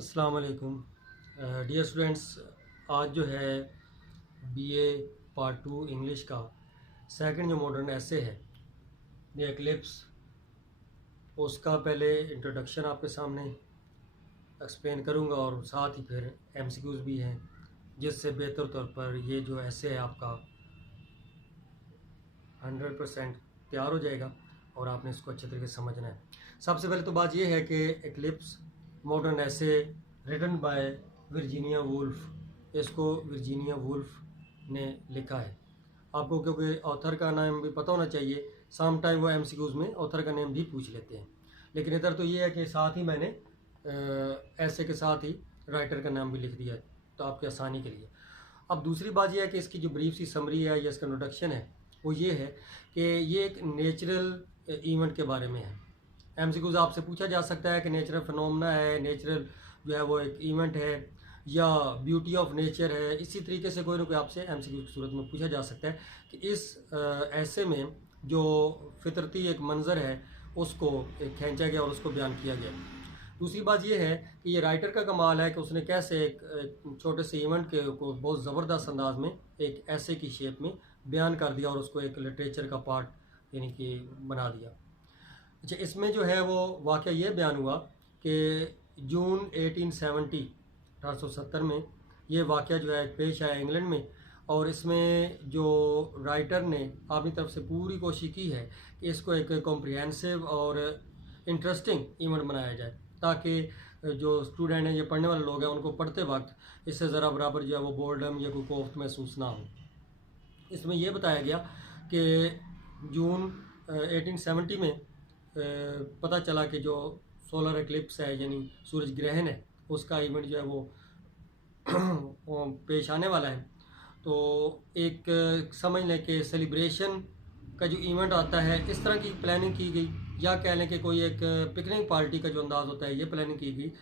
अस्सलाम वालेकुम dear students. आज जो है बीए पार्ट 2 इंग्लिश का सेकंड जो मॉडर्न ऐसे है द एक्लिप्स, उसका पहले इंट्रोडक्शन आपके सामने एक्सप्लेन करूंगा और साथ ही फिर एमसीक्यूज़ भी हैं, जिससे बेहतर तौर पर ये जो ऐसे है आपका 100% तैयार हो जाएगा और आपने इसको अच्छे तरीके से समझना है। सबसे पहले तो बात यह है कि एक्लिप्स मॉडर्न ऐसे रिटन बाय वर्जीनिया वुल्फ, इसको वर्जीनिया वुल्फ ने लिखा है। आपको क्योंकि ऑथर का नाम भी पता होना चाहिए, सम टाइम वो एमसीक्यूज़ में ऑथर का नेम भी पूछ लेते हैं, लेकिन इधर तो ये है कि साथ ही मैंने ऐसे के साथ ही राइटर का नाम भी लिख दिया है, तो आपकी आसानी के लिए। अब दूसरी बात यह है कि इसकी जो ब्रीफ सी समरी है या इसका इंट्रोडक्शन है वो ये है कि ये एक नेचुरल इवेंट के बारे में है। एमसीक्यूज़ आपसे पूछा जा सकता है कि नेचुरल फिनोमेना है, नेचुरल जो है वो एक इवेंट है या ब्यूटी ऑफ नेचर है। इसी तरीके से कोई ना कोई आपसे एमसीक्यू की सूरत में पूछा जा सकता है कि इस ऐसे में जो फितरती एक मंज़र है उसको खींचा गया और उसको बयान किया गया। दूसरी बात यह है कि ये राइटर का कमाल है कि उसने कैसे एक छोटे से इवेंट के को बहुत ज़बरदस्त अंदाज में एक ऐसे की शेप में बयान कर दिया और उसको एक लिटरेचर का पार्ट यानी कि बना दिया। अच्छा, इसमें जो है वो वाक़या ये बयान हुआ कि जून 1870 में ये वाक़या जो है पेश आया इंग्लैंड में, और इसमें जो राइटर ने अपनी तरफ से पूरी कोशिश की है कि इसको एक कॉम्प्रिहेंसिव और इंटरेस्टिंग इवेंट बनाया जाए, ताकि जो स्टूडेंट हैं, ये पढ़ने वाले लोग हैं, उनको पढ़ते वक्त इससे ज़रा बराबर जो है वो बोर्डम या कोई कोफ्त महसूस ना हो। इसमें यह बताया गया कि जून 1870 में पता चला कि जो सोलर एक्लिप्स है यानी सूरज ग्रहण है, उसका इवेंट जो है वो पेश आने वाला है। तो एक समझ लें कि सेलिब्रेशन का जो इवेंट आता है, इस तरह की प्लानिंग की गई, या कह लें कि कोई एक पिकनिक पार्टी का जो अंदाज़ होता है ये प्लानिंग की गई।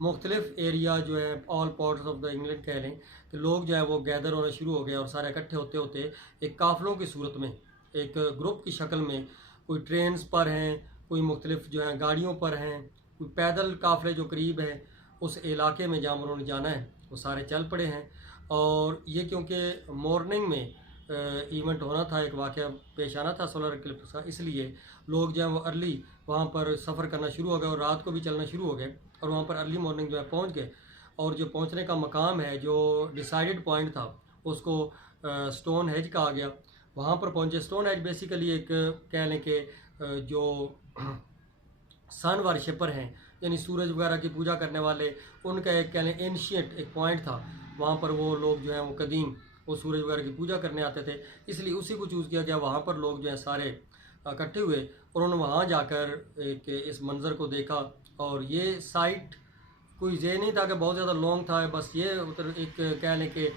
मुख्तलिफ एरिया जो है all parts of the England कह लें कि लोग जो है वो गैदर होना शुरू हो गए और सारे इकट्ठे होते होते एक काफ़िलों की सूरत में, एक ग्रुप की शक्ल में, कोई ट्रेन्स पर हैं, कोई मुख्तलिफ जो है गाड़ियों पर हैं, कोई पैदल काफ़िले जो करीब है उस इलाके में जहाँ उन्होंने जाना है वो सारे चल पड़े हैं। और ये क्योंकि मॉर्निंग में इवेंट होना था, एक वाक़या पेश आना था सोलर एक्लिप्स का, इसलिए लोग जो है वो अर्ली वहाँ पर सफ़र करना शुरू हो गए और रात को भी चलना शुरू हो गए और वहाँ पर अर्ली मॉर्निंग जो है पहुँच गए। और जो पहुँचने का मकाम है, जो डिसाइडेड पॉइंट था, उसको स्टोन हेज कहा गया। वहाँ पर पहुँचे। स्टोन हेज बेसिकली एक कह लें कि जो सन वर्शिपर हैं यानी सूरज वगैरह की पूजा करने वाले, उनका एक कह लें एंशिएंट एक पॉइंट था। वहाँ पर वो लोग जो हैं वो कदीम वो सूरज वगैरह की पूजा करने आते थे, इसलिए उसी को चूज़ किया गया। वहाँ पर लोग जो हैं सारे इकट्ठे हुए और उन्होंने वहाँ जाकर एक इस मंज़र को देखा। और ये साइट कोई ये नहीं था कि बहुत ज़्यादा लॉन्ग था, बस ये एक कह लें कि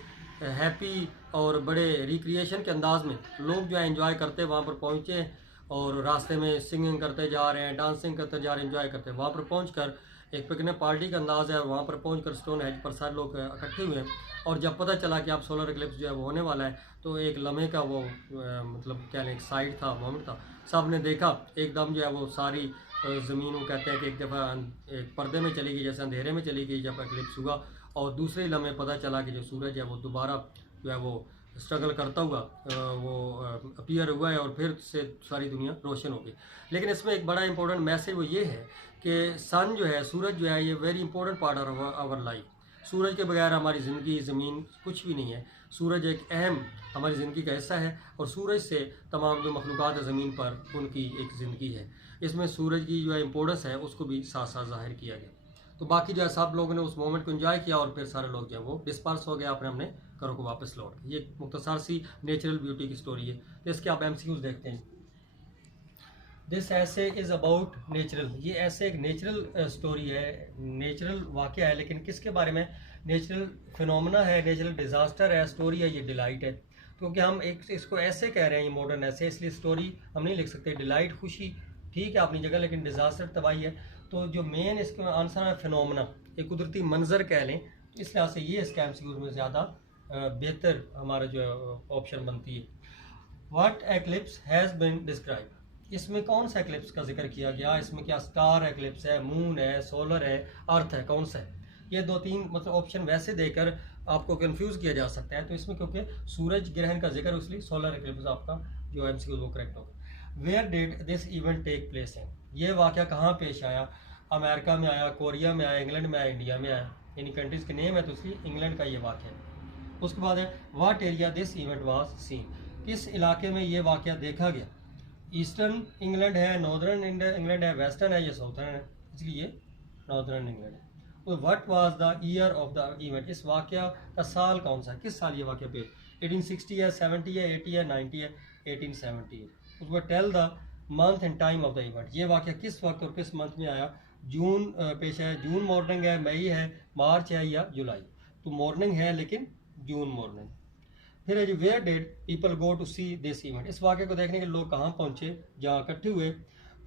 हैप्पी और बड़े रिक्रिएशन के अंदाज में लोग जो है एंजॉय करते वहाँ पर पहुँचे और रास्ते में सिंगिंग करते जा रहे हैं, डांसिंग करते जा रहे हैं, एंजॉय करते हैं। वहाँ पर पहुँचकर एक पिकनिक पार्टी का अंदाज़ है। वहाँ पर पहुँचकर स्टोन हेज पर सारे लोग इकट्ठे हुए हैं और जब पता चला कि अब सोलर एक्लिप्स जो है वो होने वाला है, तो एक लम्हे का वो मतलब क्या लें साइड था, मोमेंट था। सब ने देखा, एकदम जो है वो सारी ज़मीन वो कहते हैं कि एक दफ़ा एक पर्दे में चली गई, जैसे अंधेरे में चली गई जब एक्लिप्स हुआ। और दूसरे लम्हे पता चला कि जो सूरज है वो दोबारा जो है वो स्ट्रगल करता हुआ वो अपीयर हुआ है और फिर से सारी दुनिया रोशन हो गई। लेकिन इसमें एक बड़ा इंपॉर्टेंट मैसेज वो ये है कि सन जो है, सूरज जो है, ये very important part of our life. सूरज के बगैर हमारी ज़िंदगी, ज़मीन कुछ भी नहीं है। सूरज एक अहम हमारी ज़िंदगी का हिस्सा है और सूरज से तमाम जो मखलूक़ात है ज़मीन पर, उनकी एक ज़िंदगी है। इसमें सूरज की जो है इम्पोर्टेंस है उसको भी साथ साथ ज़ाहिर किया गया। तो बाकी जो है सब लोगों ने उस मोमेंट को एंजॉय किया और फिर सारे लोग जो है वो डिस्पर्स हो गए अपने अपने घरों को वापस लौट। ये मुख्तसर सी नेचुरल ब्यूटी की स्टोरी है। तो इसके आप एमसीक्यूज़ देखते हैं। दिस ऐसे इज़ अबाउट नेचुरल, ये ऐसे एक नेचुरल स्टोरी है, नेचुरल वाक़या है, लेकिन किसके बारे में? नेचुरल फिनोमेना है, नेचुरल डिज़ास्टर है, स्टोरी है, ये डिलाइट है। क्योंकि हम एक इसको ऐसे कह रहे हैं, ये मॉडर्न ऐसे, इसलिए स्टोरी हम नहीं लिख सकते। डिलाइट खुशी ठीक है अपनी जगह, लेकिन डिज़ास्टर तबाही है। तो जो मेन इसका आंसर है फिनोमेना, एक कुदरती मंजर कह लें, तो इस लिहाज से ये इसका एमसीक्यूज़ में ज़्यादा बेहतर हमारा जो है ऑप्शन बनती है। What eclipse has been describe, इसमें कौन सा एक्लिप्स का जिक्र किया गया? इसमें क्या स्टार एक्लिप्स है, मून है, सोलर है, अर्थ है, कौन सा है? ये 2-3 मतलब ऑप्शन वैसे देकर आपको कंफ्यूज किया जा सकता है। तो इसमें क्योंकि सूरज ग्रहण का जिक्र, इसलिए सोलर इक्लिप्स आपका जो एमसीक्यू वो करेक्ट होगा। Where did this event take place in, ये वाक़या कहाँ पेश आया? अमेरिका में आया, कोरिया में आया, इंग्लैंड में आया, इंडिया में आया, यानी कंट्रीज़ के नेम है तो इसलिए इंग्लैंड का ये वाक़या है। उसके बाद है what area this event was seen, किस इलाके में ये वाक़या देखा गया? ईस्टर्न इंग्लैंड है, नॉर्दर्न इंग्लैंड है, वेस्टर्न है या साउथर्न है, इसलिए नॉर्दर्न इंग्लैंड है। तो what was the year of the event, इस वाक़या का साल कौन सा है, किस साल ये वाक़या पे? 1860 है, 70 है, 80 है, 90 है, 1870 है। उसके बाद tell the month and time of the event, ये वाक़या किस वक्त और किस मंथ में आया? जून पेश है, जून मॉर्निंग है, मई है, मार्च है या जुलाई? तो मॉर्निंग है लेकिन जून मॉर्निंग। फिर है G where did people go to see this event, इस वाक़े को देखने के लोग कहाँ पहुँचे, जहाँ इकट्ठे हुए?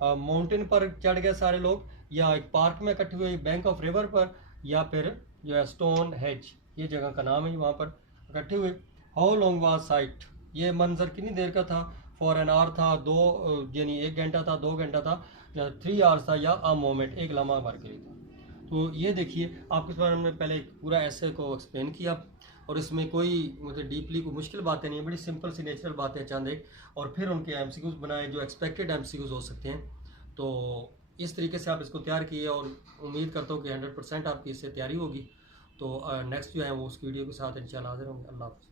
माउंटेन पर चढ़ गए सारे लोग, या एक पार्क में इकट्ठे हुए बैंक ऑफ रिवर पर, या फिर जो है स्टोन हेज, ये जगह का नाम है, वहाँ पर इकट्ठे हुए। हाउ लॉन्ग वाज साइट, ये मंजर कितनी देर का था? फॉर एन आवर था, यानी 1 घंटा था, 2 घंटा था, या 3 आवर्स था, या अ मोमेंट, एक लम्हा भर के लिए था। तो ये देखिए आपके बारे में पहले एक पूरा ऐसे को एक्सप्लेन किया, और इसमें कोई मतलब डीपली कोई मुश्किल बातें नहीं है, बड़ी सिंपल सी नेचुरल बातें चंद एक, और फिर उनके एमसीक्यूज बनाए जो एक्सपेक्टेड एमसीक्यूज हो सकते हैं। तो इस तरीके से आप इसको तैयार किए, और उम्मीद करता हूँ कि 100% आपकी इससे तैयारी होगी। तो नेक्स्ट जो है वो उस वीडियो के साथ इंशाल्लाह हाज़िर होंगे। अल्लाह हाफ़िज़।